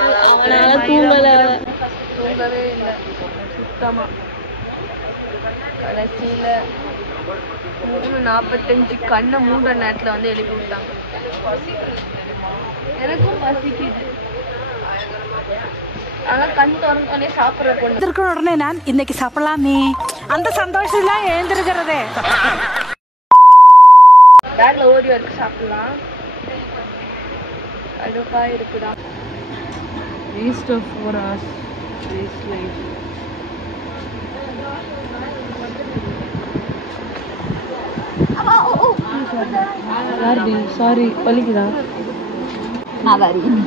அவனால தூங்கவே இல்லை சுத்தமா. கடைசியில 3:45 கண்ணை மூன்ற நேரத்துல வந்து எழுப்பி விட்டாங்க. எனக்கும் பசிக்குது. ஆனா கண் திறந்தோடனே சாப்பிட்ற உடனே நான் இன்னைக்கு சாப்பிடலாமே அந்த சந்தோஷம் எழுந்திருக்கிறதே. பேக்ல ஓடி வரைக்கும் சாப்பிடலாம். அடுப்பா இருக்குதா. Waste of 4 hours. Waste life. யாருடி sorry பலிக்குதா? நான் வரேன்.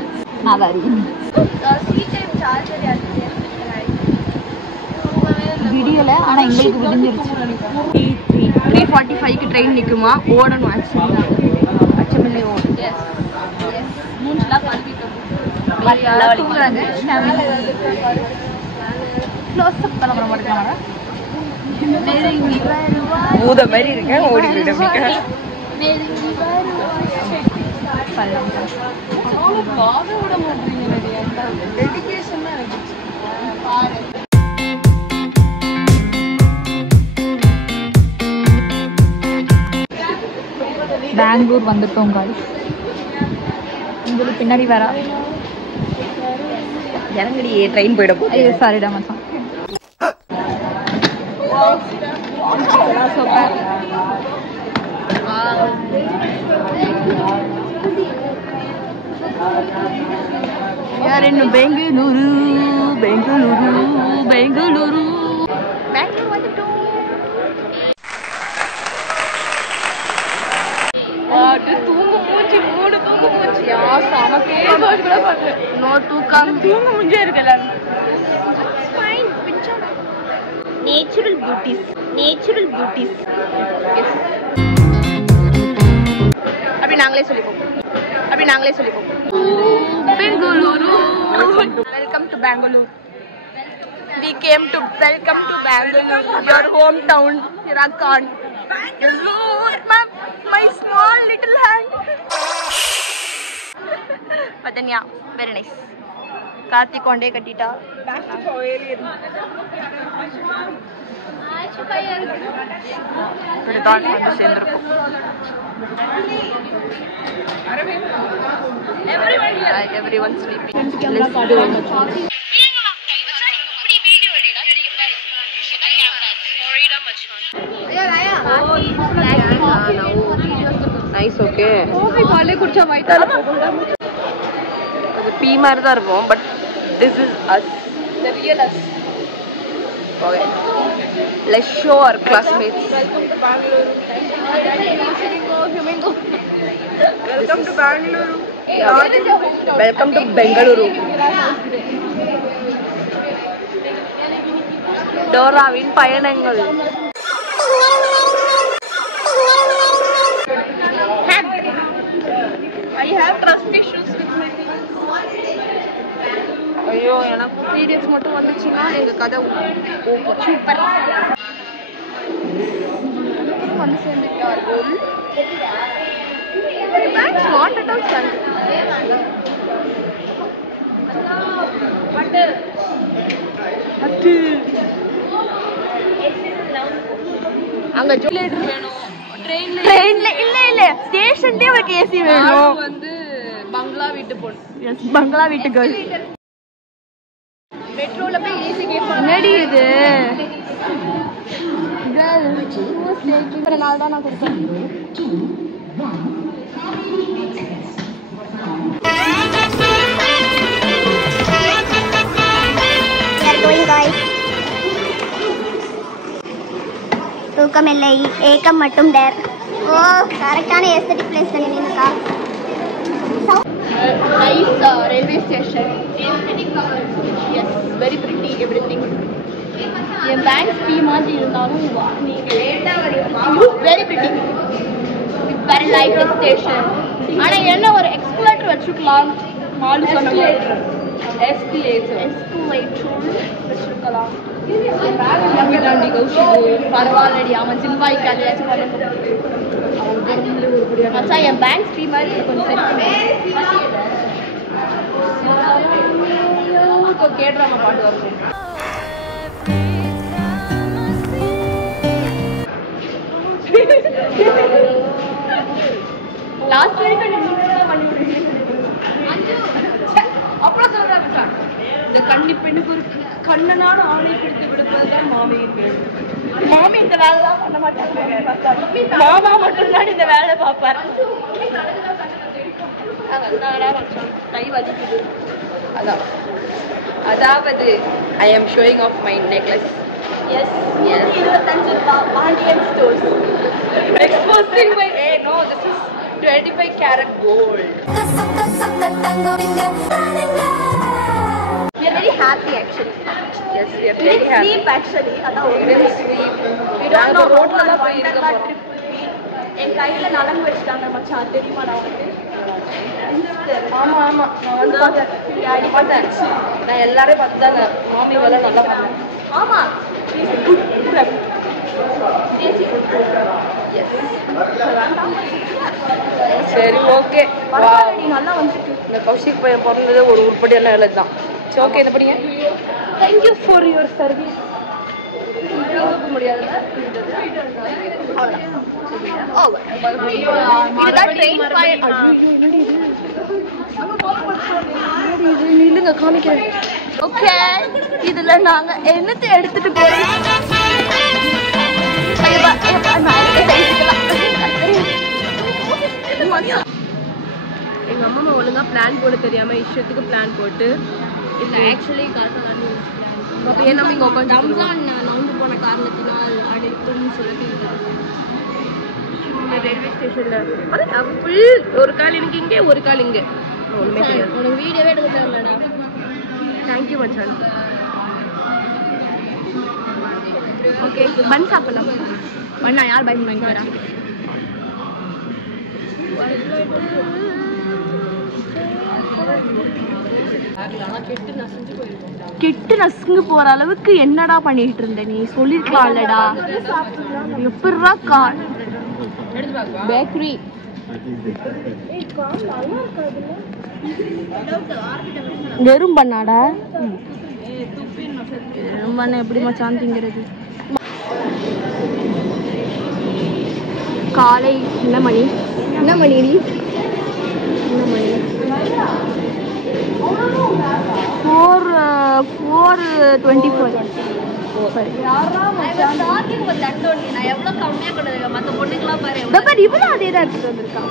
வீடியோல ஆனா எங்களுக்கு விடிஞ்சிருச்சு. 3:45க்கு ட்ரெயின் நிக்குமா, ஓடணும். அச்சமில்லை ஓடும். மூஞ்சிலாம் கழுவிட்டோம். பூத மாதிரி இருக்கேன். ஓடிக்கிட்டு பெங்களூர் வந்துட்டோம் காய்ஸ். உங்களுக்கு பின்னாடி வரா இறங்கடி ட்ரெயின் போயிட போகுது. சாரிடா மச்சான். யார் இன்னும் பெங்களூரு வந்துட்டோம். தூங்க மூச்சு 3 தூங்க மூச்சு. சமக்கே கூட பண்ணல. நோ தூக்கம் தூங்க முடிஞ்சே இருக்கு எல்லாரும். Natural beauties. அப்படி நாங்களே சொல்லிப்போம். Bengaluru. Welcome to Bangalore. We came to welcome to Bangalore, your hometown, Rakan. Hello, my small little hand. But then yeah, very nice. Karthik konde kattita. Back to Koeli. இப்படிதான் வந்து சேர்ந்துருக்கோம். Everyone sleeping. Let's go. Nice, okay. Coffee காலையில குடிச்சா வயித்தா அது பீ மாதிரி தான் இருக்கும். But this is us, the real us. Okay, let's show our classmates. Welcome to Bangalore. Welcome to Bangalore. Welcome to Bengaluru. டோராவின் பயணங்கள். I have trust issues with my things. ஐயோ எனக்கு 3 days மட்டும் வந்துச்சுன்னா எங்க கதை சூப்பர். வந்து சேர்ந்துட்டார்கள். Thanks not at all stand. At அங்க ஜோலேட் வேணும். ட்ரெயின்ல இல்ல ஸ்டேஷன்லயே உங்களுக்கு ஏசி வேணும். வந்து பங்களா வீட்டு பொண்ணு. எஸ் பங்களா வீட்டு கேர்ள். மெட்ரோல போய் ஏசி கேட்பாங்க. என்னடி இது கேர்ள் ஹூஸ் டேக்கிங் ஒரு நாள் தான் நான் கொடுத்தேன். தூக்கம் இல்லை, ஏக்கம் மட்டும் டேர். ஓ கரெக்டான எஸ்தட்டிக் பிளேஸ் பண்ணிருக்கா. Nice railway station. Yes, very pretty everything. என் பேங்க் ஸ்பீ மாதிரி இருந்தாலும் நீங்க லேட்டா வரீங்க. Very pretty. Very lively station. ஆனா என்ன ஒரு எக்ஸ்கலேட்டர் வச்சுக்கலாம். மாலு சொன்ன மாதிரி எஸ்கலேட்டர் வச்சுக்கலாம். பரவாயில்லடி அவன் ஜில்வாய் காலையாச்சும் மச்சா என் பேங்க் ஸ்ட்ரீ மாதிரி கொஞ்சம் செட் பண்ணி எல்லாத்துக்கும் கேட்ராம பாட்டு வரணும். லாஸ்ட் வரைக்கும் அப்புறம் சொல்றாங்க இந்த கன்னி பெண்ணுக்கு ஒரு கண்ணனான ஆணை பிடித்து விடுப்பதுதான் மாமியின் வேலை. மாமி இந்த வேலை தான் பண்ண மாட்டாங்க, மாமா மட்டும்தான் இந்த வேலை பார்ப்பாரு. கை வலிக்குது. அதாவது I am showing off my necklace. S S 25 Pandian stores exposing my no this is 25 karat gold. We are very happy actually. Yes, we are very happy. Sleep actually. Adha we sleep. We don't know road la poi irukka trip. En kaiyila nalangu vechitaanga macha theriyuma na unakku. ஆமா ஆமா நான் வந்து பார்த்தேன். நான் எல்லாரையும் பார்த்துதாங்க மாமி வேலை நல்லா பண்ணேன். ஆமா சரி ஓகே நல்லா வந்துட்டு இந்த கௌஷிக் பையன் பிறந்தது ஒரு உருப்படியான வேலை தான். சரி ஓகே இதை படிங்க. Thank you for your service. முடியாது நில்லுங்க காமிக்கிறேன். ஓகே இதுல நாங்க என்னத்தை எடுத்துட்டு போறோம். எங்க அம்மா ஒழுங்கா பிளான் போட தெரியாம இஷ்டத்துக்கு பிளான் போட்டு இது ஆக்சுவலி அப்போ ஏன் நம்ம இங்க உட்காந்து ரம்ஜான் நவுந்து போன காரணத்தினால் அடைத்தும் சொல்லி ரயில்வே ஸ்டேஷன்ல ஃபுல் ஒரு கால் எனக்கு இங்கே ஒரு கால் இங்கே ஒண்ணுமே தெரியாது. உனக்கு வீடியோவே எடுக்க தேவையில்லடா. தேங்க்யூ மச்சான். ஓகே பன் சாப்பிடலாம். பண்ணா யார் பன் வாங்கிக்கிறா? கெட்டு நசுங்கு போற அளவுக்கு என்னடா பண்ணிட்டு இருந்த நீ? சொல்லிருக்கலாம்லடா. எப்படிடா கார் பேக்கரி வெறும் பண்ணாடா? வெறும் பண்ண எப்படி மச்சான் திங்கிறது? காலை என்ன மணி? என்ன மணி? என்ன மணி? 4:24. சரி நான் எவ்வளவு கம்மியா கொடுங்க மத்த பொண்ணுங்களாம் பாரு இவ்வளவு அதே தான் எடுத்துட்டு வந்திருக்கான்.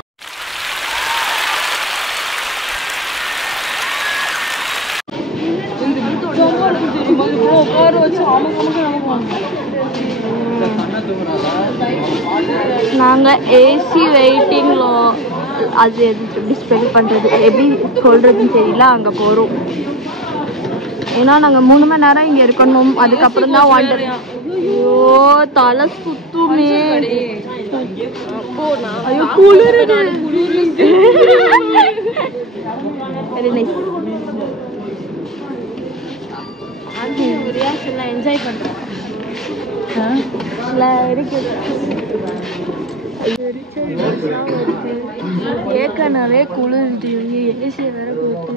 நாங்க ஏசி வெயிட்டிங்ல அது எப்படி ஸ்பெல் பண்றது எப்படி சொல்றதுன்னு தெரியல. அங்க போறோம் ஏன்னா நாங்க 3 மணி நேரம் இங்க இருக்கணும். அதுக்கப்புறம் தான் வாண்டர். ஐயோ தலை சுத்துமே. ஐயோ குளிருது. Very nice. ரியாக்ஷன்லாம் என்ஜாய் பண்றேன். இருக்குது ஏற்கனவே குளிருது. ஏசி வேற போட்டு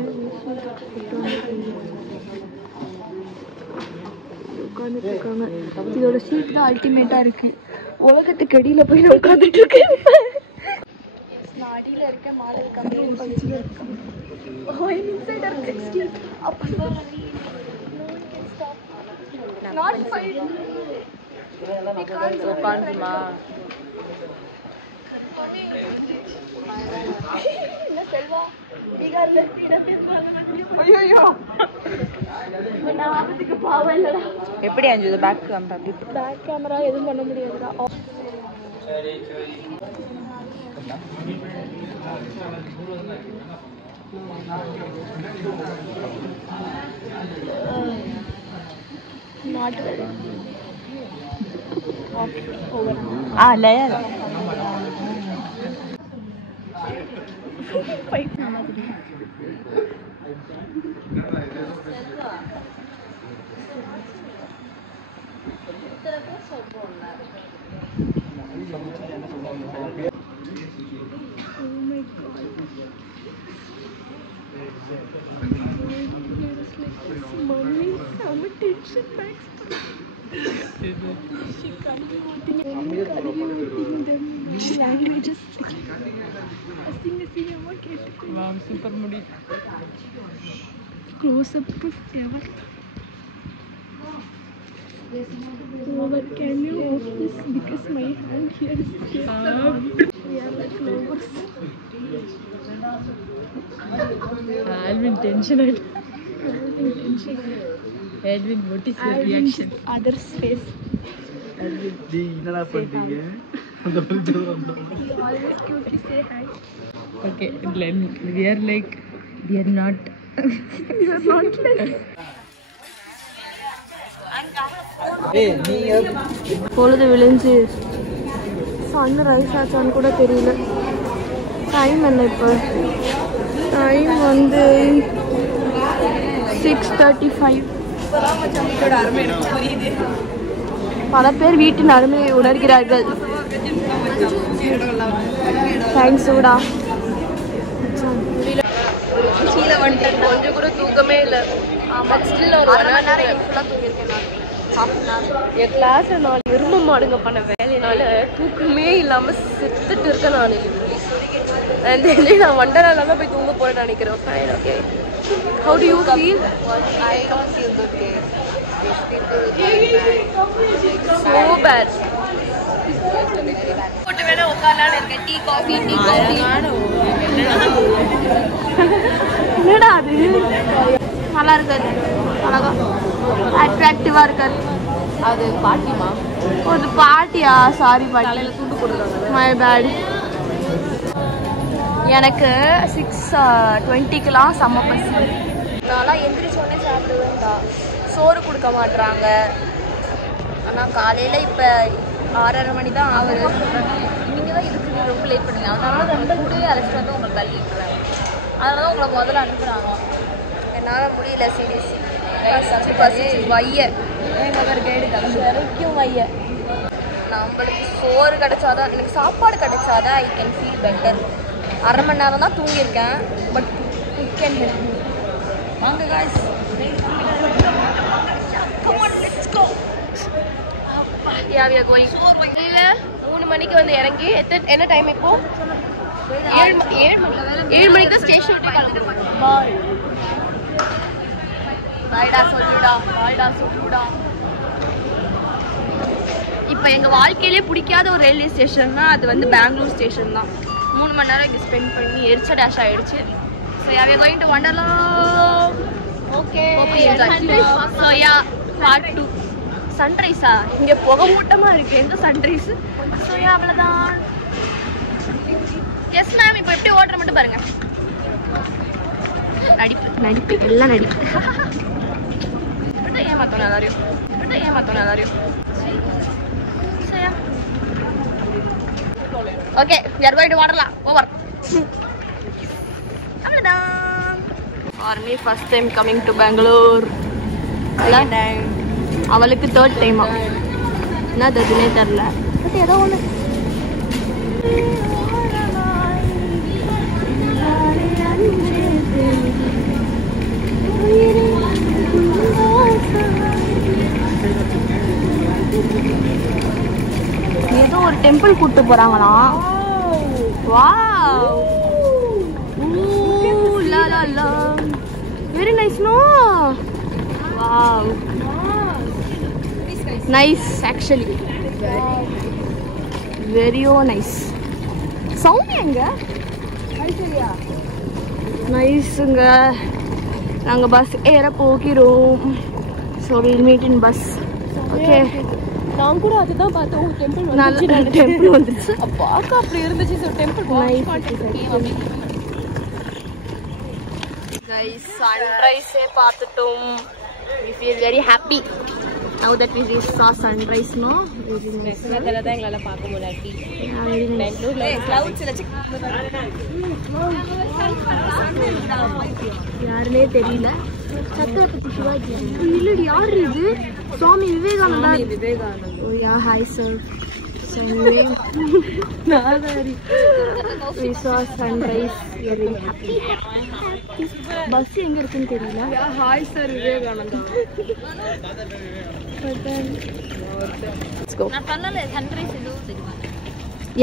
உட்காந்துட்டு இருக்காங்க. இதோட சீட் தான் அல்டிமேட்டா இருக்கு. உலகத்துக்கு அடியில போய் உட்காந்துட்டு இருக்கேன். நான் அடியில இருக்கேன். மாடல் கம்பெனி எப்படி அஞ்சு பேக் கேமரா எதுவும் பண்ண முடியாதுடா. சூப்பர் முடி. Close up to ever. Over, can you off this because my hand here is we are like lovers. Alvin tension. Alvin, what is your reaction? Other's face. Alvin, என்னடா பண்றீங்க? அந்த புரிஞ்சு வந்தோம். You always cutely say hi. okay, we are like, we are not. You are not like. ஏய் நீங்க பொழுது விழுந்து Sun rice ஆச்சான்னு கூட தெரியல. டைம் என்ன இப்போ? டைம் வந்து 6:35. பல பேர் வீட்டின் அருமையை உணர்கிறார்கள். தேங்க்ஸ் சூடா. கீழே வந்துட்டு கொஞ்சம் கூட தூக்கமே இல்லை. ஆமாம், ஸ்டில் ஒரு 1 மணி நேரம் ஃபுல்லாக தூங்கியிருக்கேன் நான். என் கிளாஸை நான் எரும மாடுங்க பண்ண வேலையினால தூக்கமே இல்லாமல் செத்துட்டு இருக்கேன் நான். லிட்டரலி நான் வண்டரால தான் போய் தூங்க போறேன்னு நினைக்கிறேன். Fine, okay. How do you feel? I don't feel good. So bad. போட்டு வேணா உட்காரலான்னு இருக்கேன். Tea coffee. என்னடா அது? நல்லா இருக்காது, அழகா அட்ராக்டிவா இருக்காது. அது பாட்டிமா? ஒரு பாட்டியா? சாரி பாட்டி, துண்டு கொடுக்குறாங்க. My bad. எனக்கு 6:20க்கெலாம் செம்ம பசி. நான்லாம் எந்திரிச்சோடனே சாப்பிடுவேன்டா. சோறு கொடுக்க மாட்டுறாங்க. ஆனால் காலையில் இப்போ 6:30 மணி தான் ஆகுது. நீங்கள் தான் இதுக்கு ரொம்ப லேட் பண்ணுங்க. அதனால தான் கூடவே அழைச்சிட்டு வந்து உங்களுக்கு தள்ளி விட்டுறாங்க. அதனால தான் உங்களை முதல்ல அனுப்புகிறாங்க. என்னால் முடியல சீரியஸ். பசி வைய கைடு வரைக்கும் வைய. நம்மளுக்கு சோறு கிடைச்சாதான், எனக்கு சாப்பாடு கிடைச்சாதான் ஐ கேன் ஃபீல் பெட்டர். 1/2 மணி நேரம் தான் தூங்கியிருக்கேன். But it can help me. வாங்க காய்ஸ், இல்ல 3 மணிக்கு வந்து இறங்கி என்ன டைம் இப்போ? 7 மணிக்கு தான் ஸ்டேஷன் விட்டு கிளம்பிடுவோம். பாய் பாய்டா சொல்லுடா. இப்போ எங்கள் வாழ்க்கையிலே பிடிக்காத ஒரு ரயில்வே ஸ்டேஷன்னா அது வந்து பெங்களூர் ஸ்டேஷன் தான். 3 மணி நேரம் இங்கே ஸ்பெண்ட் பண்ணி எரிச்ச டேஷ் ஆகிடுச்சு. So we are going to Wonderland. Okay, so yeah part 2 சன்ரைஸா? இங்கே புகை மூட்டமாக இருக்குது. எந்த சன்ரைஸு? ஸோ யா அவ்வளோதான். Yes ma'am. இப்போ எப்படி ஓட்டுற மட்டும் பாருங்க. நடிப்பு எல்லாம் நடிப்பு. ஏமாத்தோம் எல்லாரையும். Okay, we are going to Wonderland. Over. அவ்வளோதான். For me, first time coming to Bangalore. அவளுக்கு 3rd time. என்ன அதுன்னே தெரில. பட் ஏதோ ஒன்று. ஏதோ ஒரு டெம்பிள் கூட்டு போறாங்களாம். வாவ், லா very nice. No, wow, nice actually, வெரியோ நைஸ். சவுண்ட் எங்க? நைஸுங்க. நாங்கள் பஸ் ஏற போகிறோம். So will meet in bus. Okay, நான் கூட அதுதான் பார்த்தோம். டெம்பிள் வந்துருச்சு. பார்க்க அப்படி இருந்துச்சு. ஸோ டெம்பிள் கைஸ், சன்ரைஸே பார்த்துட்டோம். We feel very happy now that we saw sunrise. No, very nice. தான் எங்களால பார்க்க முடியாது. Very nice. பெங்களூர்ல கிளவுட்ஸ்ல யாருனே தெரியல. சத்ரபதி சிவாஜி இல்லடி, யார் இது? Swami Vivekananda. Vivekananda. Oh yeah, hi sir. We saw sunrise. We are very happy. Bus எங்க இருக்குன்னு தெரியல. Hi sir Vivekananda. Let's go. நான் பண்ணல சன்ரைஸ் எதுவும் தெரியுமா?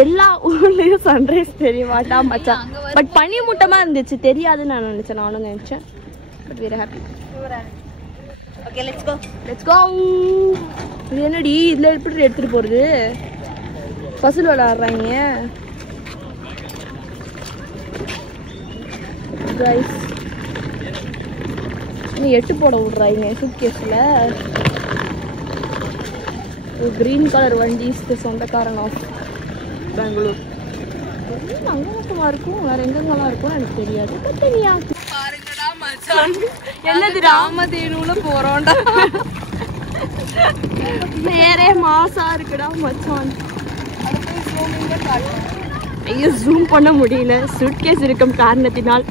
எல்லா ஊர்லயும் சன்ரைஸ் தெரியுமாட்டா மச்சான். பட் பனி மூட்டமா இருந்துச்சு, தெரியாதுன்னு நான் நினைச்சேன். நானும் நினைச்சேன். But we are happy. Okay, let's go. Let's go. இது என்னடி இதுல எப்படி எடுத்துட்டு போறது? பஸ்ல விளையாடுறாங்க. Guys, நீ எட்டு போட விடுறாங்க சூட்கேஸ்ல. கிரீன் கலர் வண்டி சொந்தக்காரன் ஆஃப் பெங்களூர். அங்க மட்டுமா இருக்கும், வேற எங்கெங்கெல்லாம் இருக்கும் எனக்கு தெரியாது. பத்தனியா பாருங்கடா மச்சான், என்னது ராமதேனுல போறோம்டா. வேற மாசா இருக்குடா மச்சான். ஐயோ ஜூம் பண்ண முடியல, சூட்கேஸ் இருக்கும் காரணத்தினால்.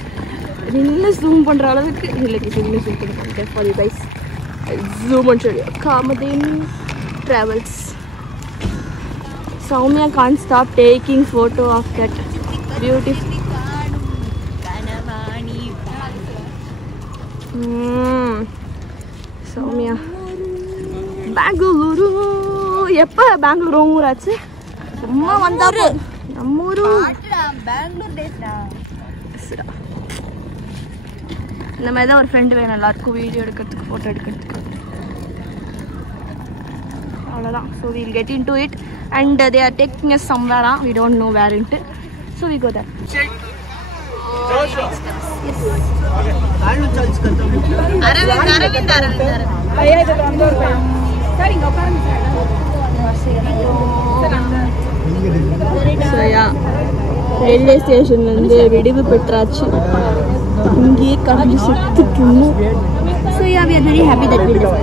நின்று ஜூம் பண்ற அளவுக்கு இல்லை, ஜூம் பண்ணுறேன் for you guys. Zoom and show you. Kamadhenu Travels. Soumya can't stop taking photo of that beautiful. Soumya. Bengaluru. எப்போ பெங்களூரு ஊராச்சு? சும்மா வந்தா நம்ம ஊரு பெங்களூர் டேஸ்டா. இந்த மாதிரி தான் ஒரு ஃப்ரெண்டு வேணும் எல்லாருக்கும், வீடியோ எடுக்கிறதுக்கு ஃபோட்டோ எடுக்கிறதுக்கு. அவ்வளோதான். So we'll get into it and they are taking us somewhere. We don't know where into. So we go there. Railway ஸ்டேஷன்லேருந்து விடுவு பெற்றாச்சு. இங்கேயே கடந்து சுற்றிட்டு இருந்தோம். So yeah we are very happy that we love.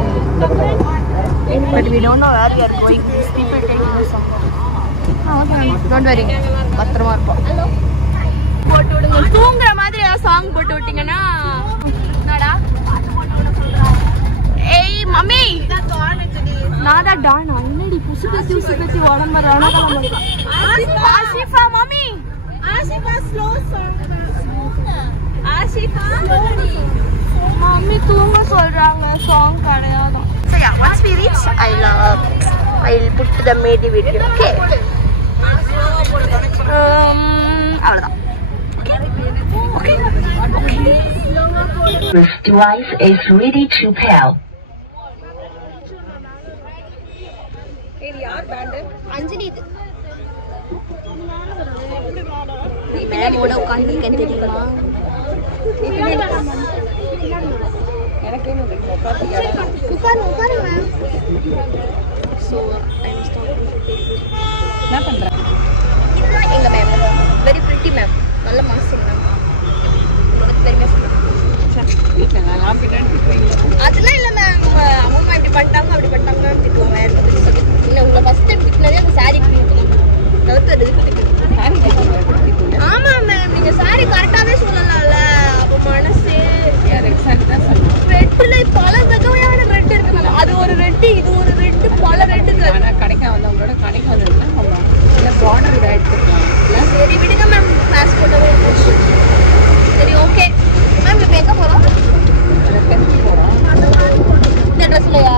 But we don't know where we are going. This people taking us somewhere. Don't worry, பத்திரமா இருப்போம். போட்டு விடுங்க. தூங்குற மாதிரி ஏதாவது சாங் போட்டு விட்டீங்கன்னா. ஏய் மம்மி, நான் தான் டானா. என்னடி புசு பத்தி உடம்பு ரணகலம். Asifa mummy, Asifa slow song. Asifa mummy தூங்க சொல்றாங்க, சாங் கிடையாது. So yeah, once we reach, I'll put the made video. Okay. அவ்வளவுதான். This device is ready to pair. இது யார் பேண்ட்? அஞ்சலி. இது நீ பின்னாடி கூட உட்கார்ந்து இருக்கேன்னு தெரியுமா? எனக்கு என்ன உட்காரு மேம். So I'm stopping. என்ன பண்ற? எங்க மேம் வெரி பிரிட்டி மேம், நல்ல மாஸ்டர் மேம். உங்களுக்கு தெரியுமா சொல்லுங்க. அதெல்லாம் இல்லை மேம், அம்மா இப்படி பண்ணிட்டாங்க அப்படி பண்ணிட்டாங்க திட்டுவாங்க. இல்லை உங்களை ஃபர்ஸ்ட் டைம் திட்டினதே அந்த சாரி தவிர்த்து. ஆமாம் மேம், நீங்கள் சாரி கரெக்டாகவே சொல்லலாம்ல. அப்போ மனசு ரெட்டில் பல வகையான ரெட்டு இருக்கு மேம். அது ஒரு ரெட்டு, இது ஒரு ரெட்டு, பல ரெட்டு கடைக்க வந்தவங்களோட கடைக்கு வந்ததுன்னா பார்டர் இதாகிடுச்சு. சரி விடுங்க மேம், கிளாஸ் போட்டவே இருந்துச்சு. சரி ஓகே மேம், இப்போ எங்கே போகிறோம்? இந்த ட்ரெஸ்லையா?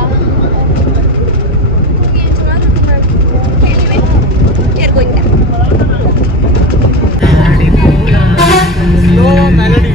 மெலடி